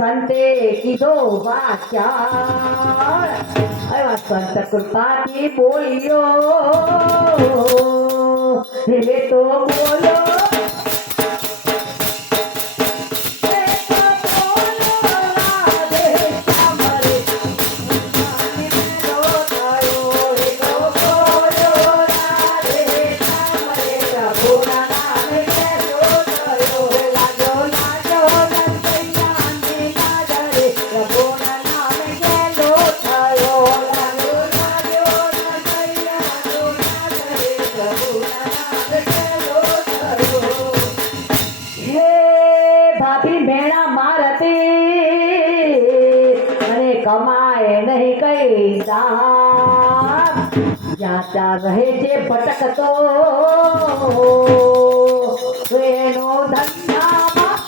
સંતે કીધો વાચાર એવા સંત કૃપાથી બોલ્યો હવે તો બોલો કમાય નહીં કઈ જાતા રહે છે ભટકતો એનો ધંધામાં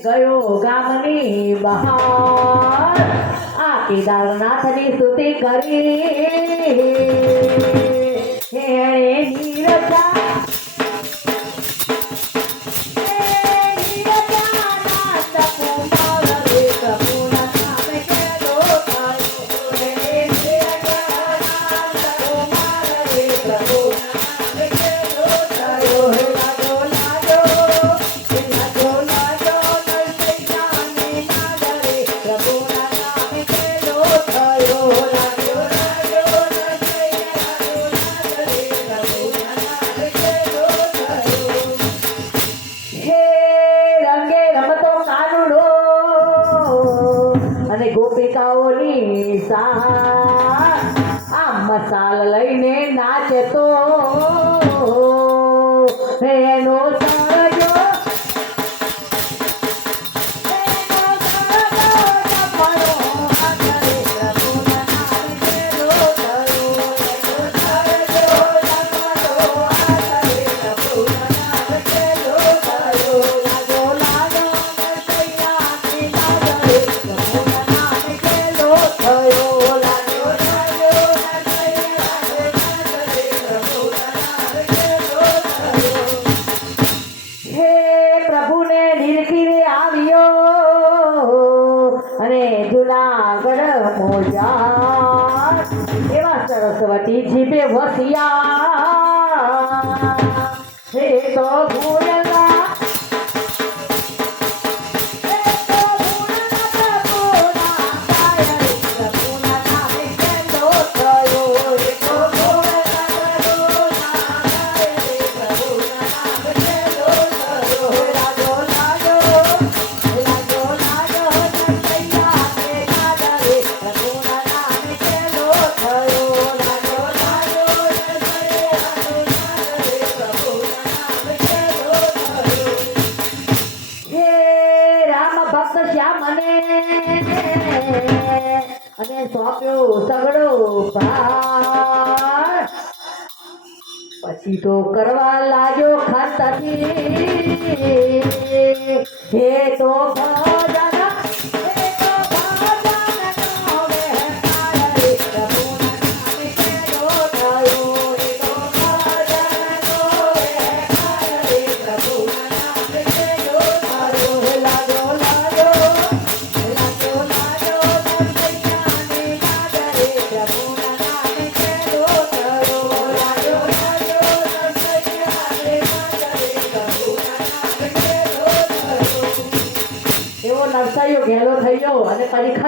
ગયો ગામની બહાર આ કેદારનાથની સ્તુતિ કરી હે નીરજા ગોપિકાઓની આ મસાલ લઈને નાચતો એનો સરજો જુનાગઢ મોજા એવા સરસ્વતી જીભે વસિયા હે તો ભૂલના અને સોંપ્યો સગડો ભાર પછી તો કરવા લાગ્યો ખાતાથી હે તો ભજન નરસાઈઓ ઘેલો થઈ ગયો અને તરીખા